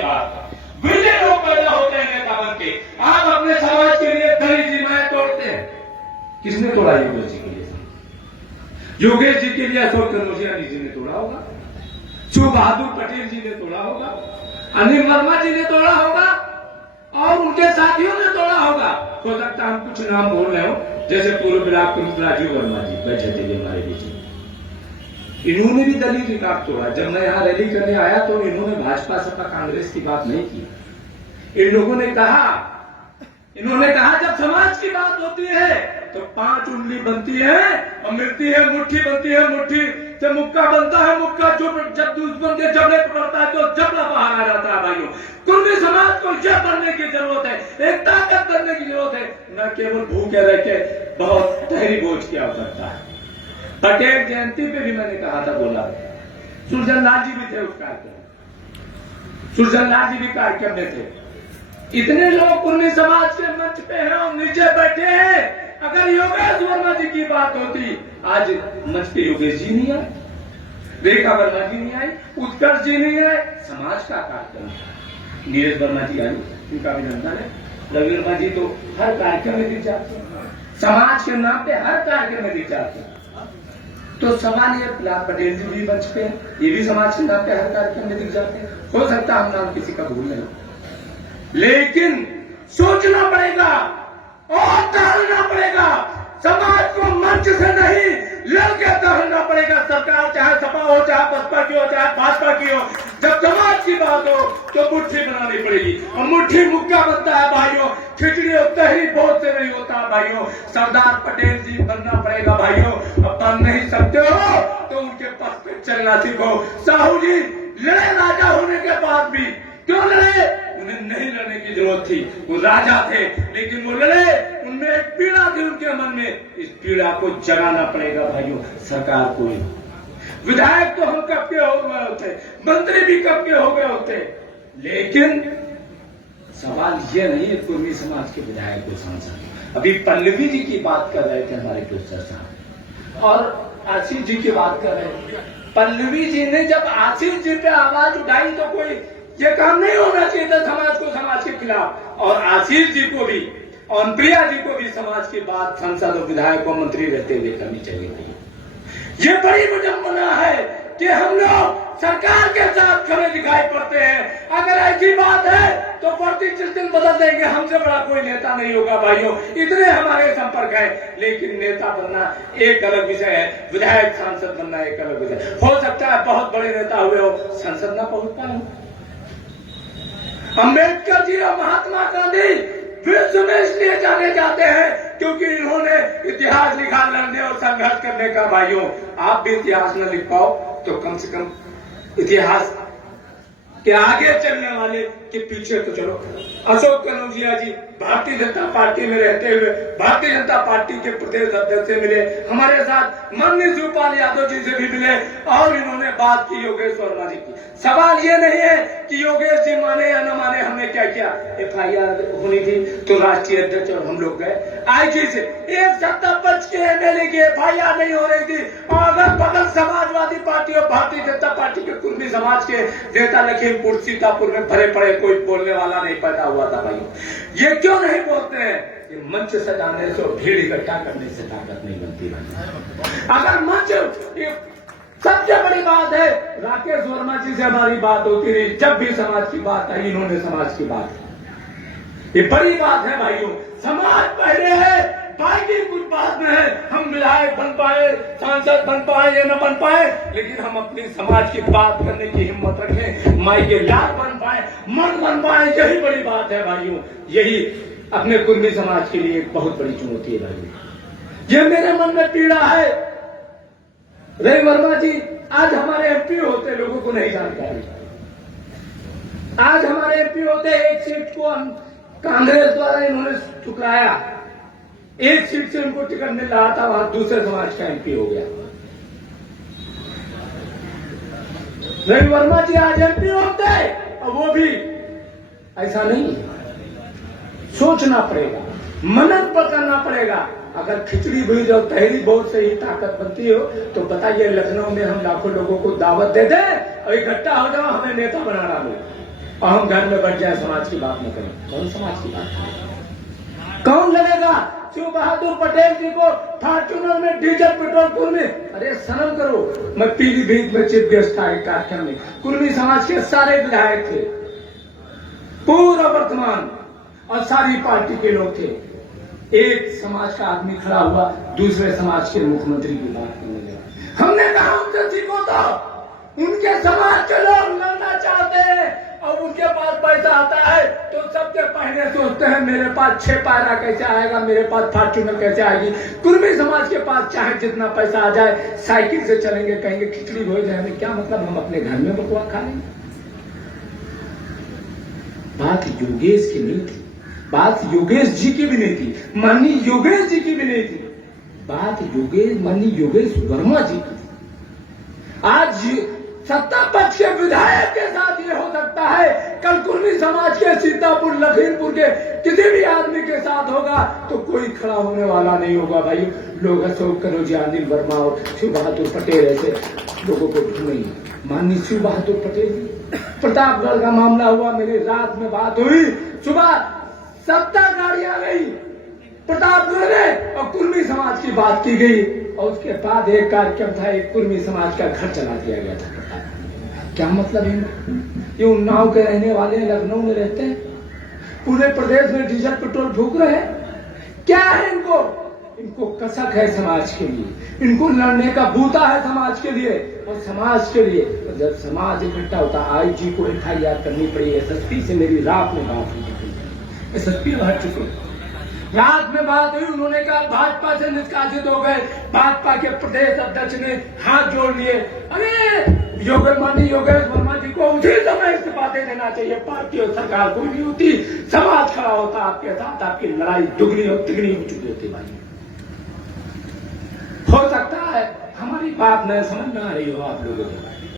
विजय लोग पैदा होते हैं नेता बन के। आप अपने समाज के लिए दलित सीमाएं तोड़ते हैं। किसने तोड़ा? योगेश जी के लिए। योगेश जी के लिए अशोक कनौजिया जी ने तोड़ा होगा, शिव बहादुर पटेल जी ने तोड़ा होगा, अनिल वर्मा जी ने तोड़ा होगा और उनके साथियों ने तोड़ा होगा। हो सकता हम कुछ नाम बोल रहे हो, जैसे पूर्व विधायक प्रमुख राजीव वर्मा जी बैठे थे हमारे बीच में, इन्होंने भी दलित रिकॉर्ड तोड़ा। जब मैं यहाँ रैली करने आया तो इन्होंने भाजपा सपा कांग्रेस की बात नहीं की। इन लोगों ने कहा जब समाज की बात होती है तो 5 उंगली बनती है और मिलती है मुट्ठी, बनती है मुट्ठी से मुक्का बनता है मुक्का। जो जब दुश्मन के जबड़े पड़ता है तो जबड़ा बाहर आ जाता है। भाइयों, कुर्मी समाज को यह बनने की जरूरत है, एक ताकत करने की जरूरत है, न केवल भूखे रह के बहुत तहरी बोझ की आवश्यकता है। पटेल जयंती पे भी मैंने कहा था, बोला सुरजनलाल जी भी थे उस कार्यक्रम, सुरजनलाल जी भी कार्यक्रम में थे। इतने लोग कुर्मी समाज के मंच पे हैं और नीचे बैठे हैं। अगर योगेश वर्मा जी की बात होती, आज मंच पे योगेश जी नहीं आए, रेखा वर्मा जी नहीं आई, उत्कर्ष जी नहीं आए। समाज का कार्यक्रम, नीरज वर्मा जी आई, उनका अभिनंदन है। रवि वर्मा जी तो हर कार्यक्रम में दिख जाते हैं, समाज के नाम पे हर कार्यक्रम में दिख जाते हैं। तो सवाल ये, प्रहलाद पटेल जी भी मंच पे, ये भी समाज के नाम पे हर कार्यक्रम में दिख जाते हैं। हो सकता हम नाम किसी का भूल नहीं, लेकिन सोचना पड़ेगा और टहलना पड़ेगा। समाज को मंच से नहीं लड़के टहलना पड़ेगा। सरकार चाहे सपा हो, चाहे बसपा की हो, चाहे भाजपा की हो, जब समाज की बात हो तो मुट्ठी बनानी पड़ेगी। और मुट्ठी मुक्का बनता है भाइयों, खिचड़ी और तहरी बहुत से नहीं होता भाइयों। सरदार पटेल जी बनना पड़ेगा भाइयों। अब बन नहीं सकते हो तो उनके पथ पे चलना सीखो। साहू जी लड़े राजा होने के बाद भी, क्यों लड़े? उन्हें नहीं लड़ने की जरूरत थी, वो राजा थे, लेकिन वो लड़े। उनमें एक पीड़ा थी उनके मन में, इस पीड़ा को जगाना पड़ेगा भाइयों सरकार को। विधायक तो हम कब के हो गए होते, मंत्री भी कब के हो गए होते, लेकिन सवाल ये नहीं है कुर्मी समाज के विधायक को सांसद। अभी पल्लवी जी की बात कर रहे थे हमारे प्रोफेसर साहब, और आशीष जी की बात कर रहे थे। पल्लवी जी ने जब आशीष जी पे आवाज उठाई तो कोई ये काम नहीं होना चाहिए था समाज को, समाज के खिलाफ। और आशीष जी को भी और प्रिया जी को भी समाज की बात सांसद और विधायक और मंत्री रहते हुए करनी चाहिए थी। ये बड़ी विडंबना है कि हम लोग सरकार के साथ खड़े दिखाई पड़ते हैं। अगर ऐसी बात है तो प्रति दिन बदल देंगे, हमसे बड़ा कोई नेता नहीं होगा भाइयों। इतने हमारे संपर्क है, लेकिन नेता बनना एक अलग विषय है, विधायक सांसद बनना एक अलग विषय। हो सकता है बहुत बड़े नेता हुए हो, संसद न पहुंच पाए हो। अम्बेडकर जी और महात्मा गांधी विश्व में इसलिए जाने जाते हैं क्योंकि इन्होंने इतिहास लिखा लड़ने और संघर्ष करने का। भाइयों, आप भी इतिहास न लिख पाओ तो कम से कम इतिहास के आगे चलने वाले के पीछे तो चलो। अशोक कनौजिया जी भारतीय जनता पार्टी में रहते हुए भारतीय जनता पार्टी के प्रदेश अध्यक्ष से मिले, हमारे साथ माननीय शिवपाल यादव जी से भी मिले और इन्होंने बात की योगेश वर्मा जी की। सवाल ये नहीं है कि योगेश जी माने या न माने, हमने क्या किया, FIR होनी थी तो राष्ट्रीय अध्यक्ष और हम लोग गए IG से। एक सत्ता पक्ष के MLA की FIR नहीं हो रही थी और अगल बगल समाजवादी पार्टी और भारतीय जनता पार्टी के कुर्मी समाज के नेता लखीमपुर सीतापुर में भरे पड़े, कोई बोलने वाला नहीं पैदा हुआ था। भाइयों, ये क्यों नहीं बोलते हैं? ये मंच सजाने से, भीड़ इकट्ठा करने से ताकत नहीं बनती। अगर मंच, सबसे बड़ी बात है, राकेश वर्मा जी से हमारी बात होती रही, जब भी समाज की बात आई इन्होंने समाज की बात की। ये बड़ी बात है भाइयों, समाज पहले है, बाकी कुछ बात में है। हम विधायक बन पाए, सांसद बन पाए या न बन पाए, लेकिन हम अपनी समाज की बात करने की हिम्मत रखें, माई के लाल बन पाए, मन बन पाए, यही बड़ी बात है भाइयों। यही अपने कुर्मी समाज के लिए एक बहुत बड़ी चुनौती है भाइयों। ये मेरे मन में पीड़ा है। रवि वर्मा जी आज हमारे MP होते, लोगों को नहीं जानकारी। आज हमारे MP होते, एक सीट को कांग्रेस द्वारा इन्होंने ठुकराया, एक सीट से उनको टिकट मिल रहा था, वहां दूसरे समाज का MP हो गया। रवि वर्मा जी आज MP होते और वो भी ऐसा नहीं। सोचना पड़ेगा, मनन करना पड़ेगा। अगर खिचड़ी भूज और तहरी बहुत से ही ताकत बनती हो तो बताइए, लखनऊ में हम लाखों लोगों को दावत दे दें और इकट्ठा हो जाओ, हमें नेता बना डालो। और हम घर में बैठ जाए समाज की बात न करें। कौन समाज की बात करें? कौन लड़ेगा शिव बहादुर पटेल जी को फॉर्च्यूनर में डीजल पेट्रोल कुर्मी? अरे शर्म करो। मैं पीलीभीत में चीफ गेस्ट था एक कार्यक्रम में, कुर्मी समाज के सारे विधायक थे, पूर्व वर्तमान और सारी पार्टी के लोग थे। एक समाज का आदमी खड़ा हुआ, दूसरे समाज के मुख्यमंत्री की बात करने लगा। हमने कहा उनसे सीखो, तो उनके समाज के लोग लड़ना चाहते हैं और उनके पास पैसा आता है तो सबसे पहले सोचते हैं मेरे पास 6 पैरा कैसे आएगा, मेरे पास फॉर्च्यूनर कैसे आएगी। कुर्मी समाज के पास चाहे जितना पैसा आ जाए, साइकिल से चलेंगे, कहेंगे खिचड़ी हो जाए, हमें क्या मतलब, हम अपने घर में बकवा खा लेंगे। बात योगेश की नहीं थी, बात योगेश जी की भी नहीं थी, माननीय योगेश जी की भी नहीं थी, बात माननीय योगेश वर्मा जी की थी। आज सत्ता पक्ष के विधायक के साथ ये हो सकता है, कल कुर्मी समाज के सीतापुर लखीमपुर के किसी भी आदमी के साथ होगा तो कोई खड़ा होने वाला नहीं होगा। भाई लोग अशोक कनौजिया, अनिल वर्मा और शिव बहादुर पटेल ऐसे लोगों को ढूंढेंगे। माननीय शिव बहादुर पटेल जी, प्रतापगढ़ का मामला हुआ, मेरी रात में बात हुई, सुबह 70 गाड़ियां गई प्रतापगढ़ में और कुर्मी समाज की बात की गई, और उसके बाद एक कार्यक्रम था, एक कुर्मी समाज का घर चला दिया गया था। क्या मतलब है? ये उन्नाव के रहने वाले हैं, लखनऊ में रहते हैं, पूरे प्रदेश में डीजल पेट्रोल फूक रहे हैं। क्या है इनको? इनको कसक है समाज के लिए, इनको लड़ने का बूता है समाज के लिए और समाज के लिए। तो जब समाज इकट्ठा होता, IG को FIR करनी पड़ी। SSP से मेरी रात में बात हुई, SSP हट चुके, रात में बात हुई, उन्होंने कहा भाजपा से निष्कासित हो गए। भाजपा के प्रदेश अध्यक्ष ने हाथ जोड़ लिए। अरे माननीय योगेश वर्मा जी को उसी समय इस्तीफा दे देना चाहिए, पार्टी और सरकार कोई नहीं होती, समाज खड़ा होता आपके साथ, आपकी लड़ाई दुगनी और तिगनी हो चुकी होती। भाई हो सकता है हमारी बात न समझ में आ रही हो आप लोगों को,